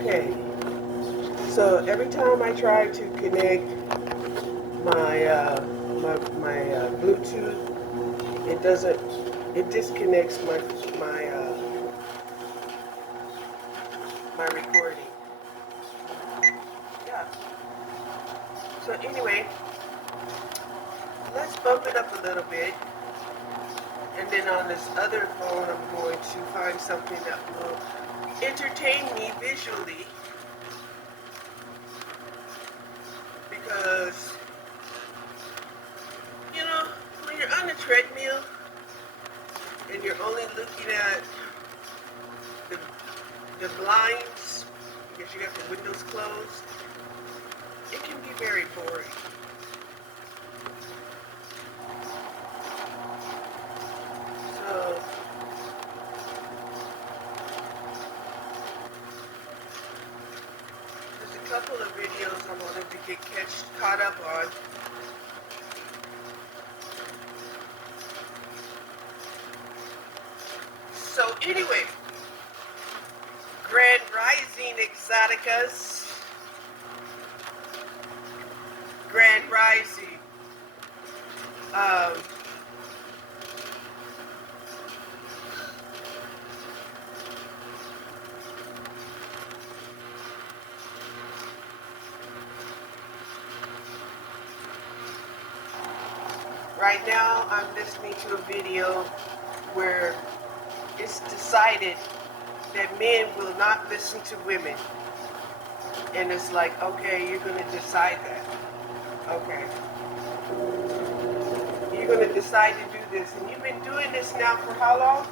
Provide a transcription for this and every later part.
Okay, so every time I try to connect my Bluetooth, it doesn't. It disconnects my recording. Yeah. So anyway, let's bump it up a little bit, and then on this other phone, I'm going to find something that will entertain me visually, because when you're on the treadmill and you're only looking at the, the blinds because you got the windows closed, it can be very boring. So there's a couple of videos I wanted to get caught up on. So anyway, Grand Rising Exoticas. Grand Rising. Um, right now I'm listening to a video where it's decided that men will not listen to women. And it's like, okay, you're going to decide that. Okay. You're going to decide to do this. And you've been doing this now for how long?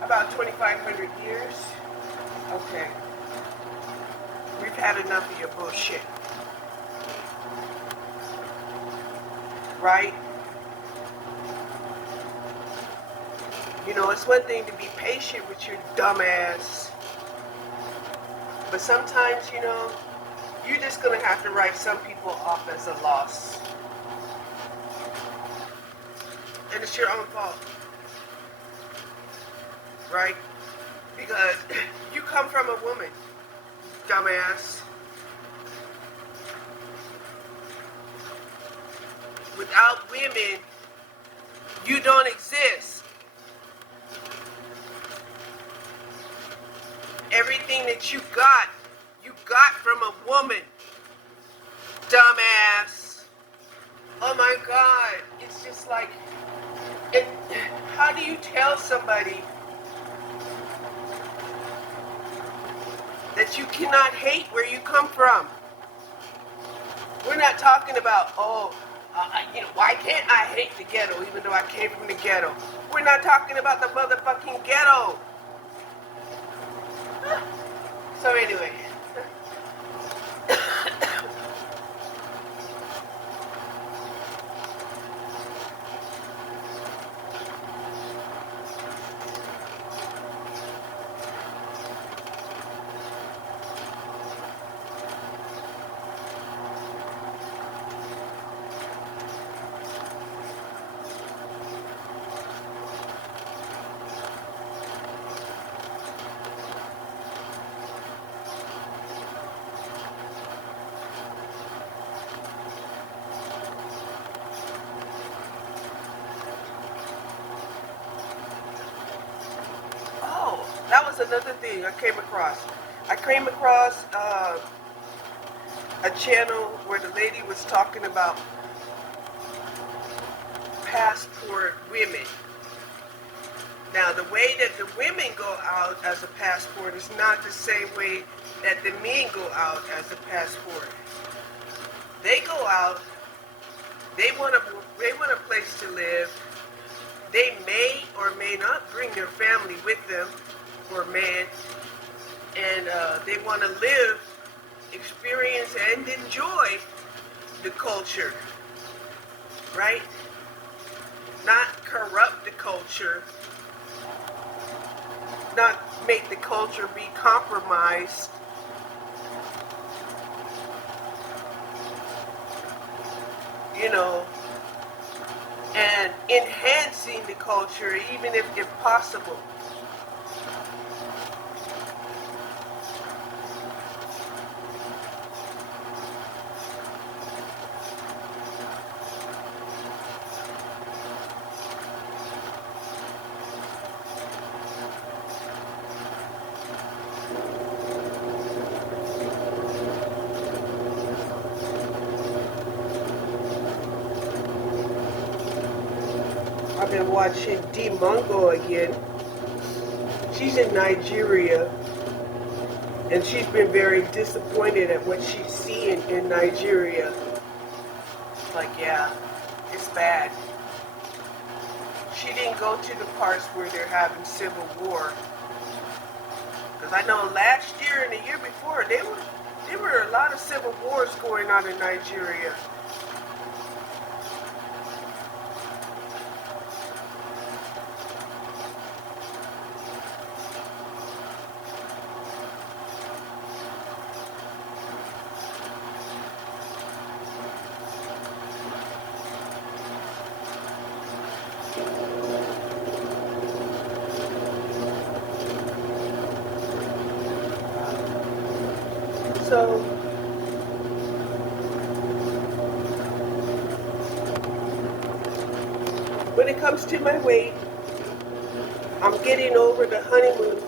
About 2,500 years? Okay. We've had enough of your bullshit. Right? It's one thing to be patient with your dumb ass. But sometimes, you're just going to have to write some people off as a loss. And it's your own fault. Right? Because you come from a woman, dumbass. Without women, you don't exist. Everything that you got from a woman, dumbass. Oh my God, it's just like, how do you tell somebody that you cannot hate where you come from? We're not talking about, why can't I hate the ghetto even though I came from the ghetto? We're not talking about the motherfucking ghetto. So anyway. That was another thing I came across. I came across a channel where the lady was talking about passport women. Now, the way that the women go out as a passport is not the same way that the men go out as a passport. They go out, they want a place to live. They may or may not bring their family with them, or man, and they want to live, experience, and enjoy the culture, right? Not corrupt the culture, not make the culture be compromised. And enhancing the culture, even if possible. been watching D Mungo again. She's in Nigeria, and she's been very disappointed at what she's seeing in Nigeria. Like, yeah, it's bad. She didn't go to the parts where they're having civil war. Because I know last year and the year before, there were a lot of civil wars going on in Nigeria. So, when it comes to my weight, I'm getting over the honeymoon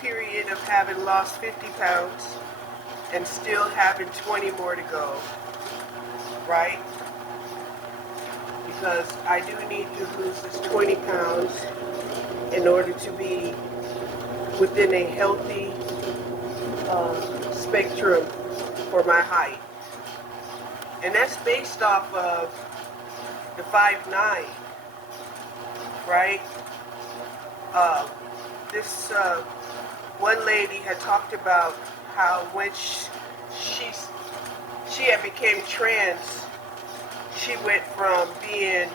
period of having lost 50 pounds and still having 20 more to go, right? Because I do need to lose this 20 pounds in order to be within a healthy spectrum for my height. And that's based off of the 5'9", right? This one lady had talked about how when she had became trans, she went from being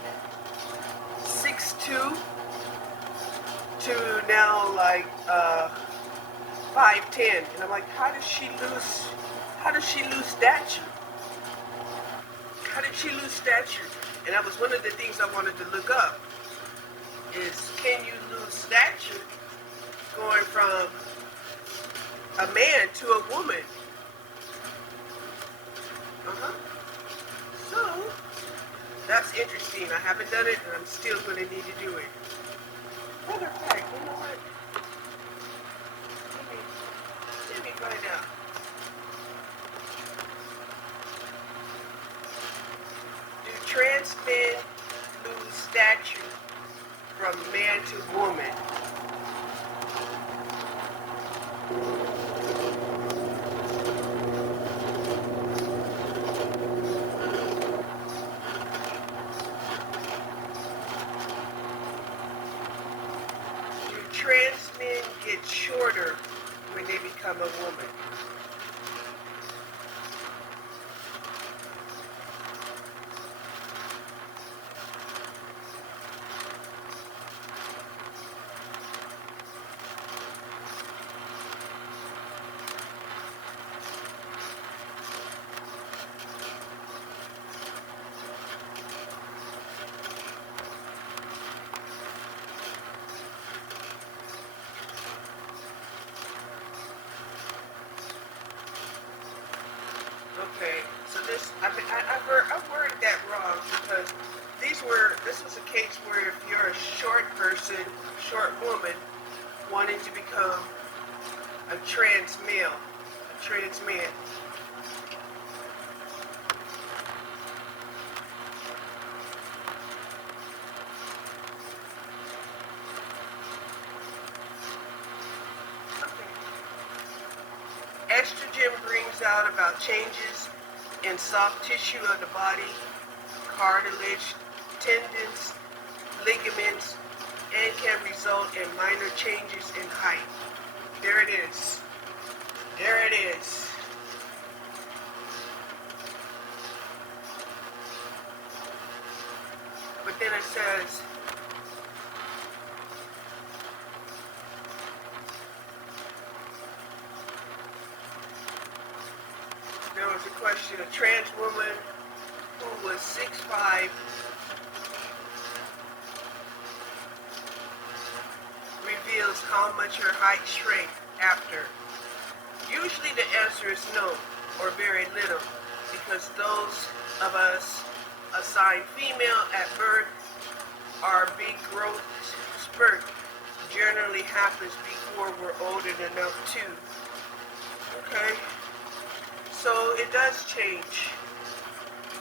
6'2" to now like 5'10", and I'm like, how does she lose stature? How did she lose stature? And that was one of the things I wanted to look up. Is can you lose stature going from a man to a woman? So that's interesting. I haven't done it, and I'm still going to need to do it. Matter of fact, you know what? Let me find out. Do trans men lose stature from man to woman? Do trans men get shorter when they become a woman? Okay, so I've worded that wrong because this was a case where if you're a short person, short woman, wanting to become a trans male, a trans man. Estrogen brings out about changes in soft tissue of the body, cartilage, tendons, ligaments, and can result in minor changes in height. There it is. There it is. But then it says, there was a question, a trans woman who was 6'5", reveals how much her height shrank after. Usually the answer is no, or very little, because those of us assigned female at birth, our big growth spurt generally happens before we're old enough too. Okay? So it does change.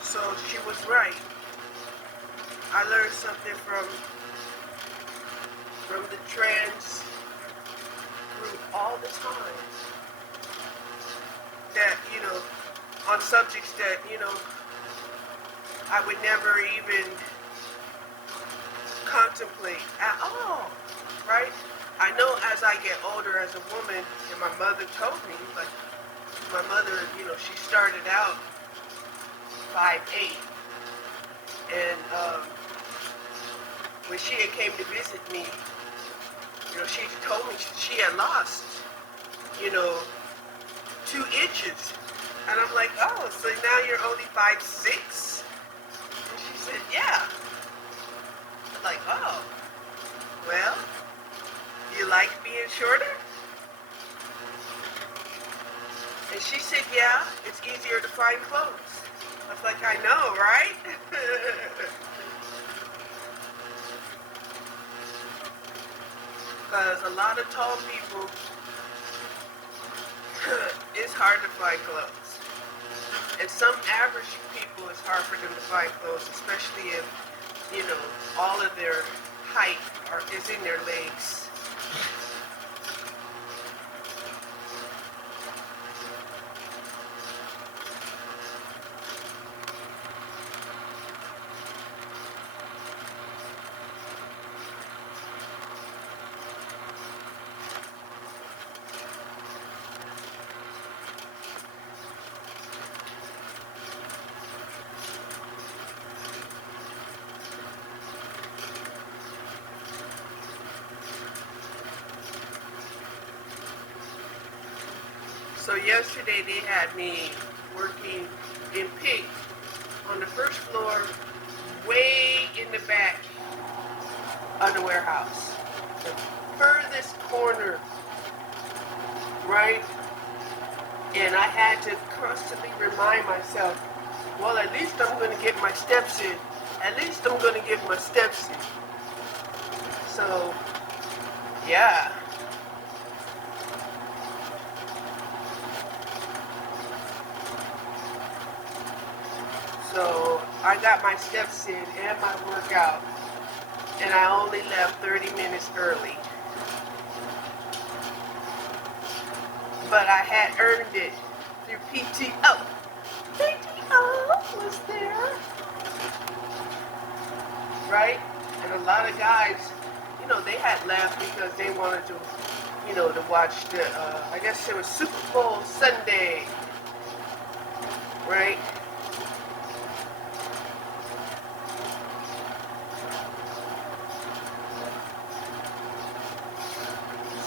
So she was right. I learned something from from the trans group all the time that, on subjects that, I would never even contemplate at all, right? I know as I get older as a woman, and my mother told me, like, my mother, she started out 5'8", and when she had came to visit me, she told me she had lost, 2 inches. And I'm like, oh, so now you're only 5'6"? And she said, yeah. I'm like, oh, well, you like being shorter? And she said, yeah, it's easier to find clothes. I was like, I know, right? Because a lot of tall people, it's hard to find clothes. And some average people, it's hard for them to find clothes, especially if, all of their height is in their legs. So yesterday they had me working in pink on the first floor, way in the back of the warehouse. The furthest corner, right? And I had to constantly remind myself, well, at least I'm going to get my steps in. At least I'm going to get my steps in. So, yeah. So I got my steps in and my workout, and I only left 30 minutes early. But I had earned it through PTO. PTO was there. Right? And a lot of guys, they had left because they wanted to, to watch the, I guess it was Super Bowl Sunday. Right?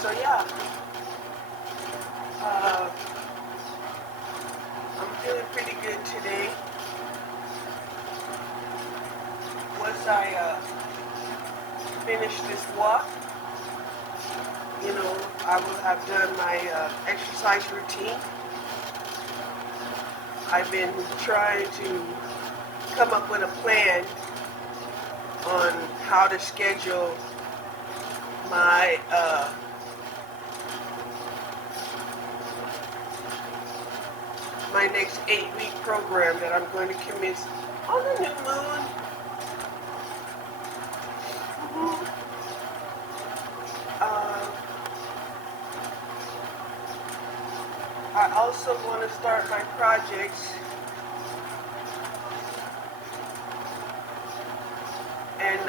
So yeah, I'm feeling pretty good today. Once I finish this walk, I will have done my exercise routine. I've been trying to come up with a plan on how to schedule my my next 8-week program that I'm going to commence on the new moon. I also want to start my projects and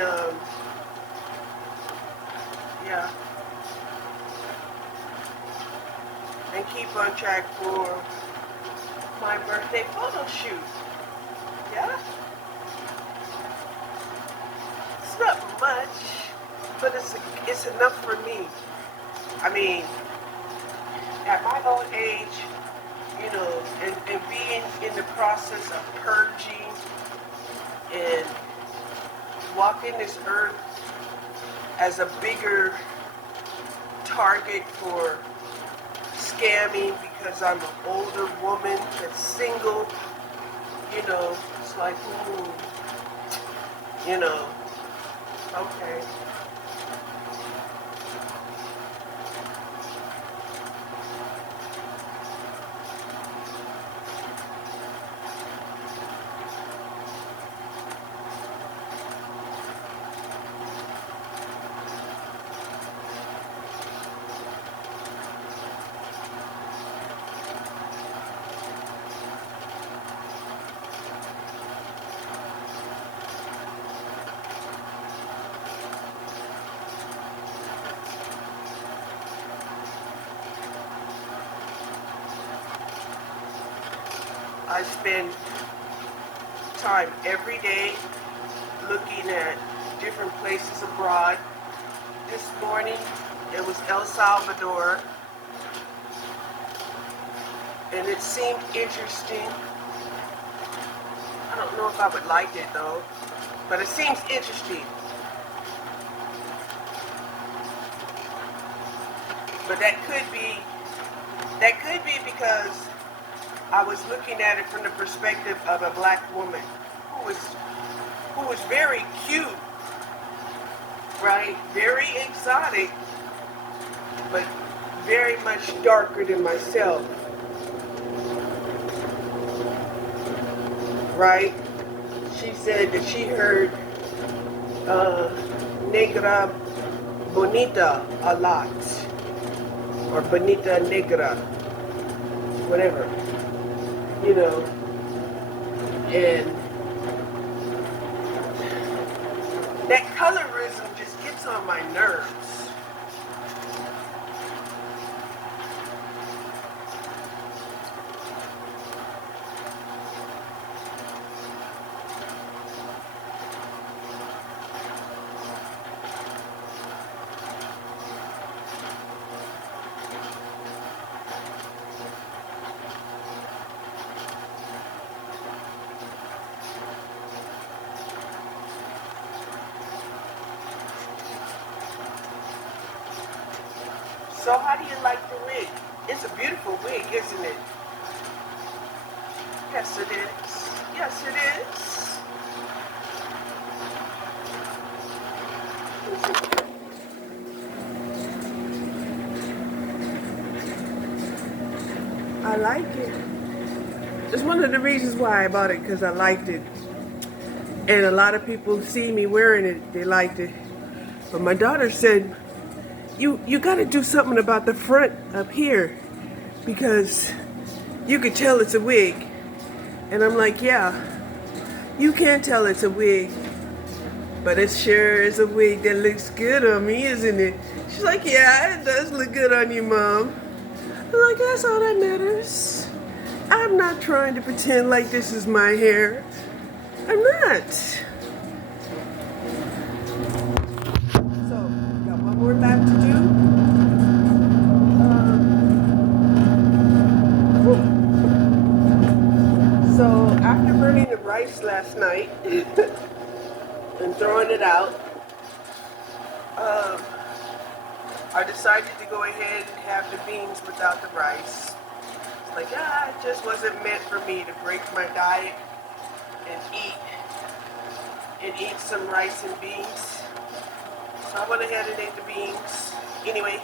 yeah, and keep on track for my birthday photo shoot. Yeah? It's not much, but it's enough for me. I mean, at my old age, and being in the process of purging and walking this earth as a bigger target for scamming because I'm an older woman that's single, it's like, okay. I spend time every day looking at different places abroad. This morning it was El Salvador, and it seemed interesting. I don't know if I would like it though, but it seems interesting. But that could be because I was looking at it from the perspective of a black woman who was very cute, right? Very exotic, but very much darker than myself, right? She said that she heard negra bonita a lot, or bonita negra, whatever, you know, and that colorism just gets on my nerves. So how do you like the wig? It's a beautiful wig, isn't it? Yes, it is. Yes, it is. I like it. It's one of the reasons why I bought it, because I liked it. And a lot of people see me wearing it, they liked it. But my daughter said, you got to do something about the front up here, because you could tell it's a wig. And I'm like, yeah, you can tell it's a wig, but it sure is a wig that looks good on me, isn't it? She's like, yeah, it does look good on you, Mom. I'm like, that's all that matters. I'm not trying to pretend like this is my hair. I'm not. So, got one more lap to do. So, after burning the rice last night and throwing it out, I decided to go ahead and have the beans without the rice. It's like, it just wasn't meant for me to break my diet and eat some rice and beans. So I went ahead and ate the beans. Anyway,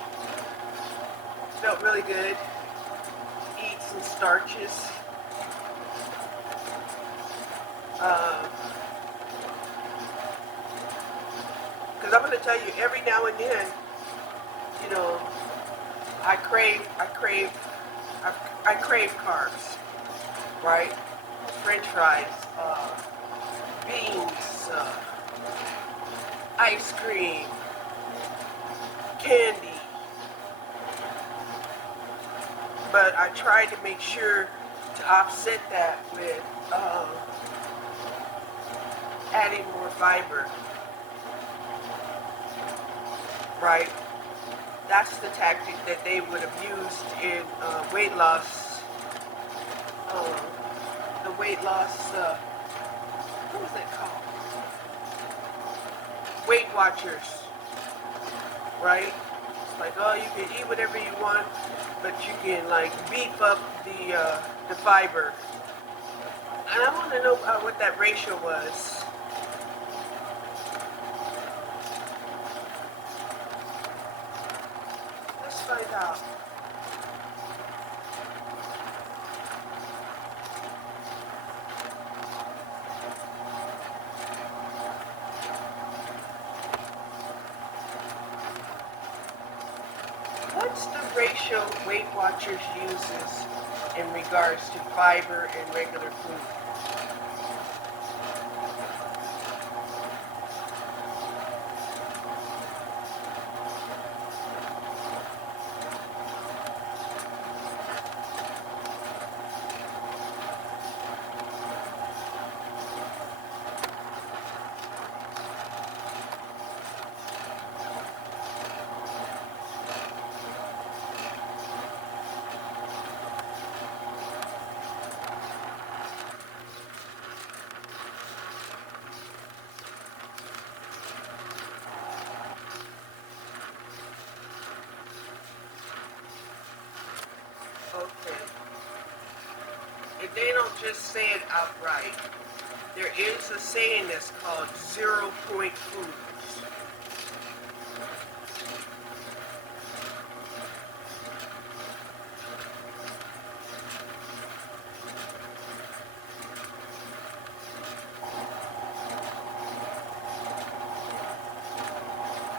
felt really good. Eat some starches. Because I'm going to tell you, every now and then, you know, I crave carbs, right? French fries, beans, ice cream, candy. But I try to make sure to offset that with adding more fiber, right? That's the tactic that they would have used in weight loss. The weight loss, what was it called? Weight Watchers, right? It's like, oh, you can eat whatever you want, but you can like beef up the fiber. And I want to know what that ratio was. Let's find out. What's the ratio Weight Watchers uses in regards to fiber and regular food? they don't just say it outright. There is a saying that's called 0-point foods.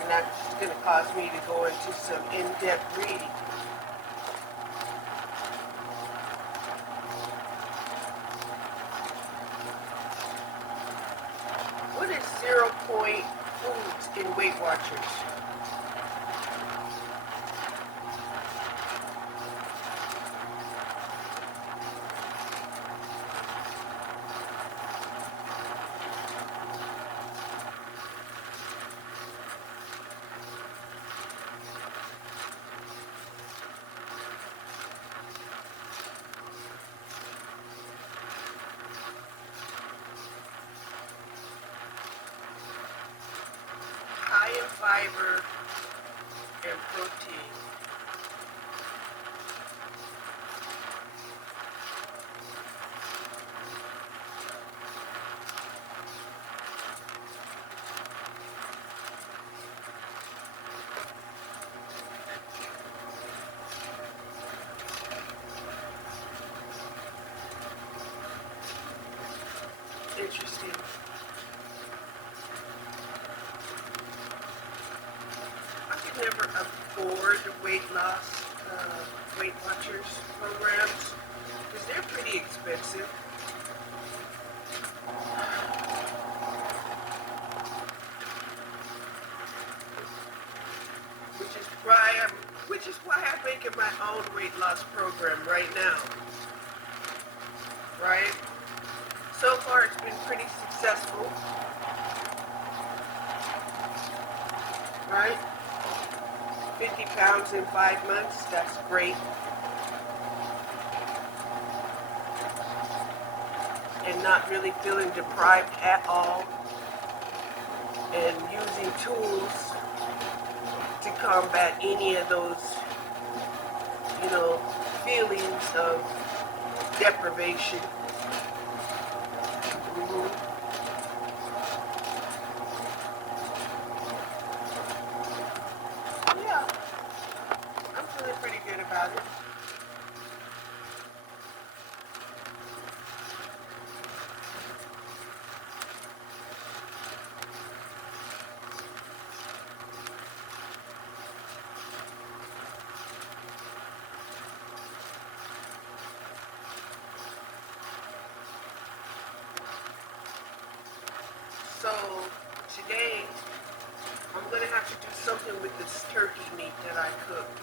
And that's going to cause me to go into some in-depth reading. What is 0-point foods in Weight Watchers? High in fiber and protein. Interesting. I could never afford weight loss, Weight Watchers programs because they're pretty expensive. Which is why I'm making my own weight loss program right now. Right? So far, it's been pretty successful. Right? 50 pounds in 5 months. That's great. And not really feeling deprived at all. And using tools to combat any of those, feelings of deprivation. Yeah, I'm feeling pretty good about it. So today, I'm going to have to do something with this turkey meat that I cooked.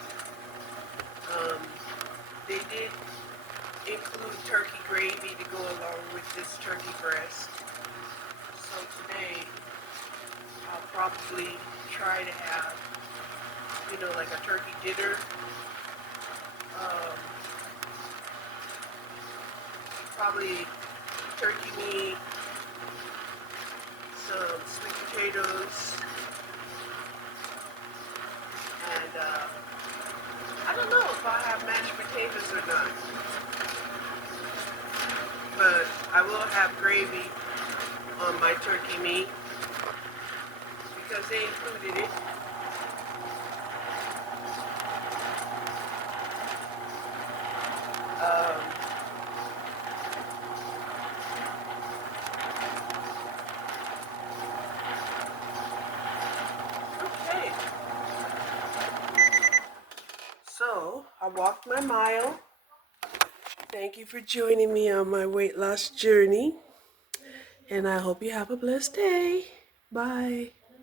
They did include turkey gravy to go along with this turkey breast. So today, I'll probably try to have, like a turkey dinner. Probably turkey meat, some sweet potatoes, and I don't know if I have mashed potatoes or not, but I will have gravy on my turkey meat because they included it. Okay, so I walked my mile. Thank you for joining me on my weight loss journey, and I hope you have a blessed day. Bye.